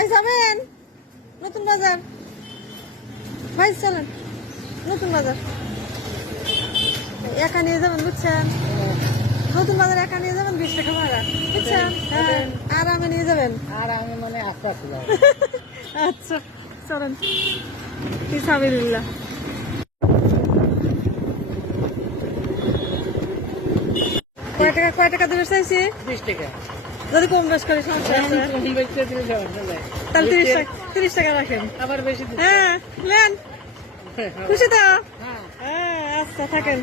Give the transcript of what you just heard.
ভাই যাবেন নতুন বাজার, ভাই চলেন নতুন বাজার একা নিয়ে যাবেন বুঝছেন, নতুন বাজার একা নিয়ে যাবেন 20 টাকা ভাড়া বুঝছেন, হ্যাঁ আরামে নিয়ে যাবেন। আর আমি মানে আস্তে আস্তে যাবো। আচ্ছা চলেন ইসাবিল্লাহ। কয় টাকা দেবে চাইছি? 20 টাকা। যদি কম বেশ করে সমস্যা আছে কম বেশি দিলে সমস্যা নাই। তাহলে 30 টাকা রাখেন। আবার বেশি দিলে। হ্যাঁ নেন, খুশি তো? হ্যাঁ। হ্যাঁ আচ্ছা থাকেন।